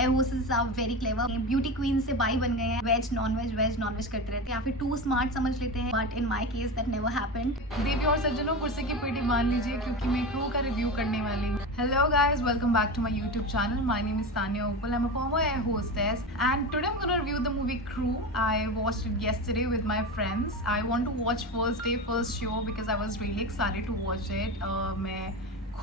Air hostess are very clever, beauty queen से बाई बन गए हैं, वेज नॉन वेज करते रहते हैं, या फिर टू स्मार्ट समझ लेते हैं, but in my case that never happened. देवी और सज्जनों, कुर्सी की पेटी मान लीजिए क्योंकि मैं क्रू का रिव्यू करने वाली हूँ। Hello guys, welcome back to my YouTube channel. My name is Tania Uppal. I am a former air hostess and today I'm going to review the movie Crew. I watched it yesterday with my friends. I want to watch first day first show because I was really excited to watch it. मैं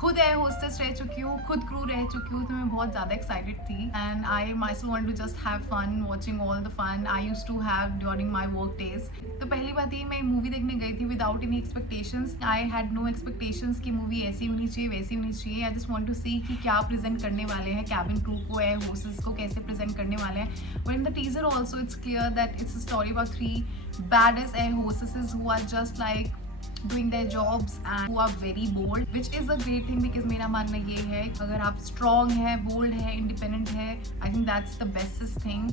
खुद air hostess रह चुकी हूँ, खुद crew रह चुकी हूँ, तो मैं बहुत ज़्यादा एक्साइटेड थी and I myself want to just have fun watching all the fun I used to have during my work days. तो पहली बात ये, मैं मूवी देखने गई थी without any expectations. I had no expectations कि मूवी ऐसी होनी चाहिए वैसी होनी चाहिए। I just want to see कि क्या प्रेजेंट करने वाले हैं, कैबिन क्रू को, एयर होस्टेस को कैसे प्रेजेंट करने वाले हैं। But in the teaser also it's clear that it's a story about 3 badass air hostesses who are just like doing their jobs and who are very bold, which is a great thing because मेरा मानना ये है अगर आप strong है, bold है, independent है, I think that's the bestest thing.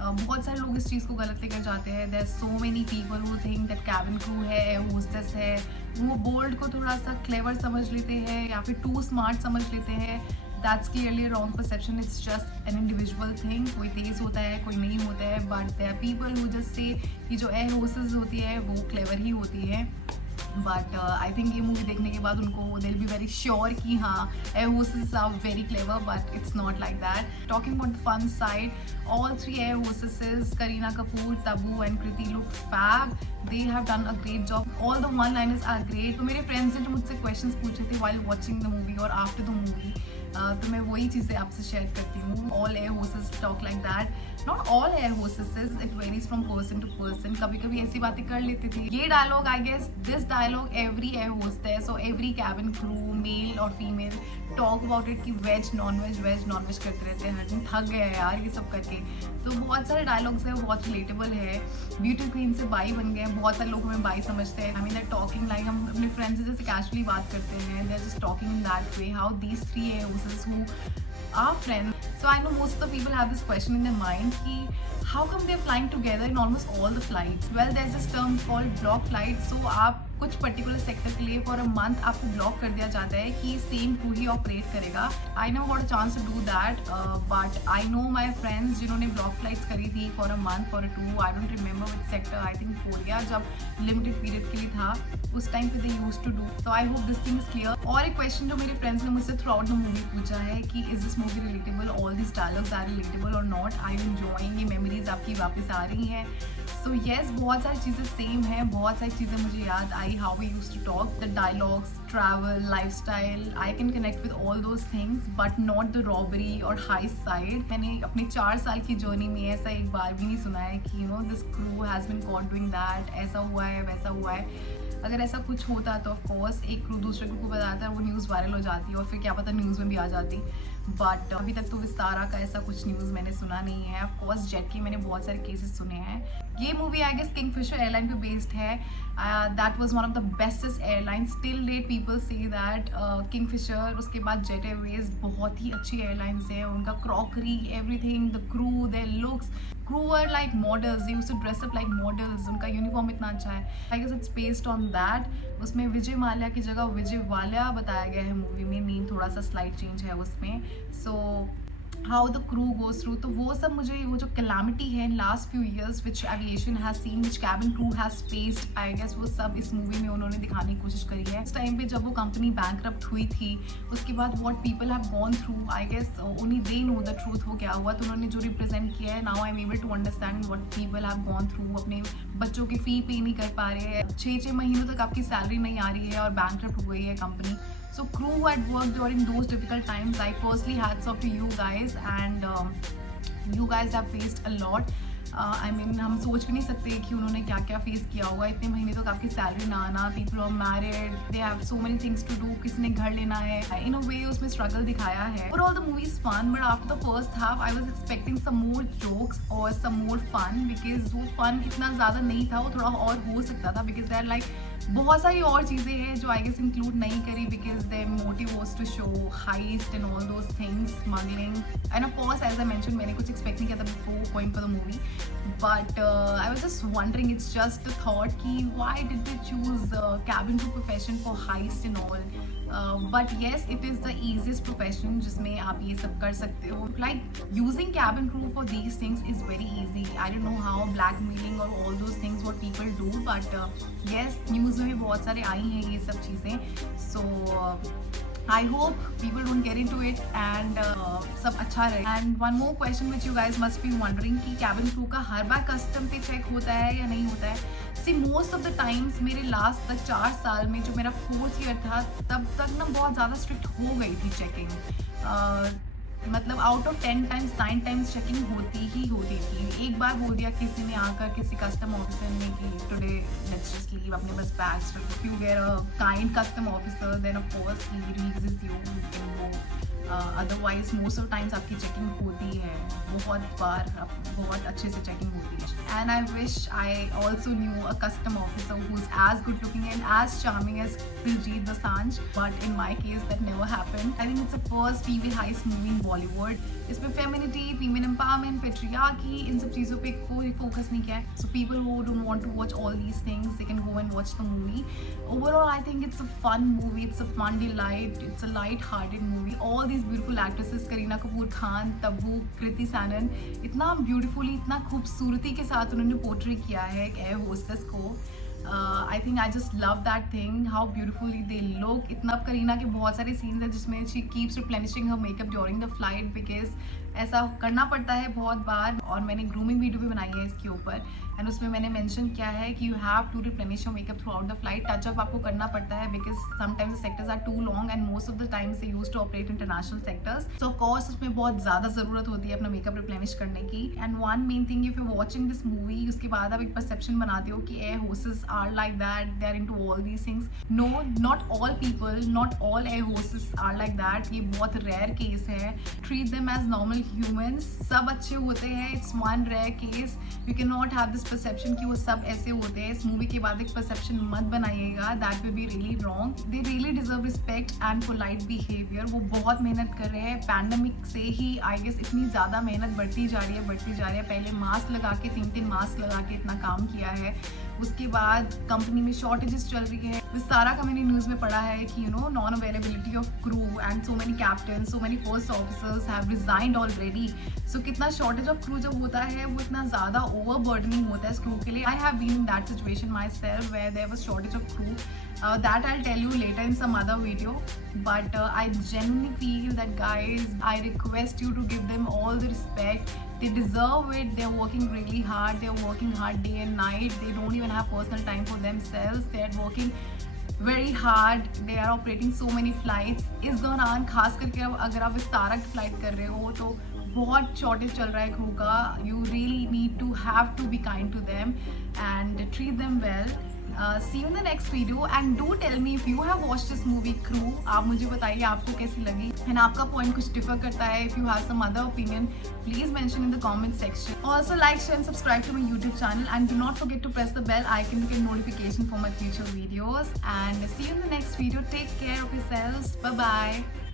बहुत सारे लोग इस चीज़ को गलत लेकर जाते हैं। There are so many people who think that cabin crew है, air hostess है, वो bold को थोड़ा सा clever समझ लेते हैं या फिर too smart समझ लेते हैं। That's clearly a wrong perception. It's just an individual thing. कोई तेज होता है, कोई नहीं होता है, but there are people who just say कि जो air hostess होती है वो clever ही होती है। बट आई थिंक ये मूवी देखने के बाद उनको दिल बी वेरी श्योर कि हाँ, air hostess are very clever, but it's not like that. Talking about the fun side, all 3 air hostesses, Kareena Kapoor, Tabu and Kriti, look fab. They have done a great job. All the one-liners are great. तो मेरे friends ने जो मुझसे questions पूछे थे while watching the movie और after the movie, तो मैं वही चीज़ें आपसे शेयर करती हूँ। All air hostesses talk like that. Not all air hostesses, it varies from person to person. कभी कभी ऐसी बातें कर लेती थी। ये dialogue, I guess this dialogue every air hostess or every cabin crew, male or female, talk about it कि veg non veg करते रहते हैं। हर दिन थक गए हैं यार ये सब करके। तो बहुत सारे डायलॉग्स हैं, वो बहुत रिलेटेबल है। ब्यूटी क्वीन से बाई बन गए हैं, बहुत सारे लोग हमें बाई समझते हैं। I mean that talking like हम अपने फ्रेंड्स से जैसे कैजुअली बात करते हैं, they are just talking in that way. How these 3 air hostess who are friends, so I know most of the people have this question in their mind कि how come they are flying together in almost all the flights? Well, there's this term called block flight. So आप कुछ particular sector के लिए for a month आपको block कर दिया जाता है कि सेम क्रू ही ऑपरेट करेगा। I no got a chance to do that, but I know my friends जिन्होंने ब्लॉक फ्लाइट्स करी थी for a month for a 2, I don't remember which sector, I think Korea, जब limited period के लिए था उस time पे दे use to do. तो I hope this thing is clear. और एक क्वेश्चन जो मेरे फ्रेंड्स ने मुझसे थ्रू आउट द मूवी पूछा है कि is this movie relatable, all this dialogues are relatable और नॉट, आई एम एंजॉयिंग, ये मेमोरीज आपकी वापस आ रही हैं। सो येस, बहुत सारी चीज़ें सेम हैं, बहुत सारी चीज़ें मुझे याद आई, how we used to talk, the dialogues, travel, lifestyle, I can connect with all those things, but not the robbery or heist side. मैंने अपने 4 साल की जर्नी में ऐसा एक बार भी नहीं सुना है कि this crew has been caught doing that, ऐसा हुआ है वैसा हुआ है। अगर ऐसा कुछ होता तो ऑफ कोर्स एक क्रू दूसरे क्रू को बताता है, वो न्यूज़ वायरल हो जाती है और फिर क्या पता न्यूज़ में भी आ जाती। बट अभी तक तो विस्तारा का ऐसा कुछ न्यूज़ मैंने सुना नहीं है। ऑफ कोर्स जेट की मैंने बहुत सारे केसेस सुने हैं। ये movie I guess Kingfisher airline पे बेस्ड है। That was one of the bestest airline, still date people से दैट किंगफिशर, उसके बाद जेट एयरवेज बहुत ही अच्छी एयरलाइंस हैं। उनका crockery, everything, the crew, there looks, crew were like models, they used to dress up like models, उनका uniform इतना अच्छा है। I guess it's based on that. उसमें विजय माल्या की जगह विजय वाल्या बताया गया है मूवी में, नेम थोड़ा सा स्लाइट चेंज है उसमें। So how the crew goes through, तो वो सब मुझे, वो जो कैलामिटी है in last few years which aviation has seen, which cabin crew has faced, I guess वो सब इस मूवी में उन्होंने दिखाने की कोशिश करी है। इस टाइम पे जब वो कंपनी बैंकरप्ट हुई थी, उसके बाद what people have gone through, I guess only they know the truth, वो क्या हुआ। तो उन्होंने जो रिप्रेजेंट किया है, now I am able to understand what people have gone through. अपने बच्चों की फ़ी पे नहीं कर पा रहे हैं, 6 महीनों तक आपकी सैलरी नहीं आ रही है और बैंकरप्ट हो गई है company. So crew who had worked during those difficult times, I personally hats off to you guys, and you guys have faced a lot. I mean हम सोच भी नहीं सकते कि उन्होंने क्या क्या फेस किया होगा। इतने महीने तक आपकी सैलरी ना आना, people are married, they have so many things to do, किसी ने घर लेना है, इन अ वे उसमें स्ट्रगल दिखाया है। Overall the movie is fun, but after the first half I was expecting some more jokes और सम मोर फन, बिकॉज वो फन इतना ज़्यादा नहीं था, वो थोड़ा और हो सकता था, बिकॉज दे आर लाइक बहुत सारी और चीज़ें हैं जो आई गेस इंक्लूड नहीं करी, because they motive was to show heist and all those things, smuggling and of course as I mention, मैंने कुछ एक्सपेक्ट नहीं किया था before going for the movie. But I was just wondering, it's just a thought कि why did they choose cabin crew profession for heist and all? But yes it is the easiest profession जिसमें आप ये सब कर सकते हो. Like using cabin crew for these things is very easy. I don't know how blackmailing और all those things what people do, but yes news में भी बहुत सारे आई हैं ये सब चीज़ें. सो I hope people don't get into it and सब अच्छा रहे. And one more question which you guys must be wondering कि cabin crew का हर बार कस्टम पे चेक होता है या नहीं होता है. See most of the times मेरे लास्ट तक 4 साल में जो मेरा 4th ईयर था तब तक ना बहुत ज़्यादा स्ट्रिक्ट हो गई थी चेकिंग. मतलब out of 10 times 9 times checking होती ही होती थी. एक बार बोल दिया किसी ने आकर किसी कस्टम ऑफिसर ने कि टुडे लेट्स जस्ट लीव अपने बस bags. If you get a kind custom officer then of course he releases you can go. Otherwise most of times आपकी चेकिंग होती है, बहुत बार बहुत अच्छे से चेकिंग होती है. And I wish I also knew a custom officer who is as good looking and as charming as Diljit Dosanjh, but in my case that never happened. I think it's the first female heist movie in Bollywood. इसमें femininity, female empowerment, patriarchy, इन सब चीज़ों पे कोई focus नहीं किया है. So people who don't want to watch all these things they can go and watch the movie. Overall, I think it's a fun movie. It's a fun delight. It's a light-hearted movie. All these beautiful actresses, Kareena Kapoor Khan, Tabu, Kriti Sanon, इतना beautifully, इतना खूबसूरती के साथ उन्होंने portray किया है एक air hostess को. I think I just love that thing how beautifully they look. इतना करीना के बहुत सारे सीन्स हैं जिसमें she keeps replenishing her makeup during the flight because ऐसा करना पड़ता है बहुत बार. और मैंने ग्रूमिंग वीडियो भी बनाई है इसके ऊपर एंड उसमें मैंने मेंशन किया है कि you have to replenish your makeup throughout the flight. Touch up आपको करना पड़ता है because sometimes the sectors are too long and most of the times they use to operate international sectors. So of course उसमें बहुत ज़्यादा ज़रूरत होती है अपना मेकअप रिप्लेनिश करने की. And one main thing if you watching this movie उसके बाद आप एक परसेप्शन बनाते हो कि air hostess are like that, they are into all these things. No, not all people, not all air hostess are like that. ये बहुत rare case है. Treat them as normal humans. सब अच्छे होते हैं. It's one rare case. You can not have this perception कि वो सब ऐसे होते हैं. इस मूवी के बाद एक परसेप्शन मत बनाइएगा, that will be really wrong. They really deserve respect and polite behaviour. वो बहुत मेहनत कर रहे हैं. पैंडमिक से ही आई गेस इतनी ज़्यादा मेहनत बढ़ती जा रही है. पहले मास्क लगा के 3 मास्क लगा के इतना काम किया है. उसके बाद कंपनी में शॉर्टेजेस चल रही है. विस्तारा का मैंने न्यूज़ में पढ़ा है कि you know non availability of crew and so many captain, so many first officers have resigned already. So कितना शॉर्टेज ऑफ क्रू जब होता है वो इतना ज़्यादा ओवरबर्डनिंग होता है क्रू के लिए. I have been in that situation myself where there was shortage of crew. That I'll tell you later in some other video, but I genuinely feel that guys, I request you to give them all the respect. They deserve it. They're working really hard. They're working hard day and night. They don't even have personal time for themselves. They're working very hard. They are operating so many flights. इस दौरान खास करके अगर आप विस्तारा की flight कर रहे हो तो बहुत शॉर्टेज चल रहा है क्रू का. You really need to have to be kind to them and treat them well. See you in the next video and do tell me if you have watched this movie Crew. आप मुझे बताइए आपको कैसी लगी and आपका point कुछ differ करता है. If you have some other opinion, please mention in the comment section. Also like, share and subscribe to my YouTube channel and do not forget to press the bell icon to get notification for my future videos. And see you in the next video. Take care of yourselves. Bye bye.